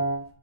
you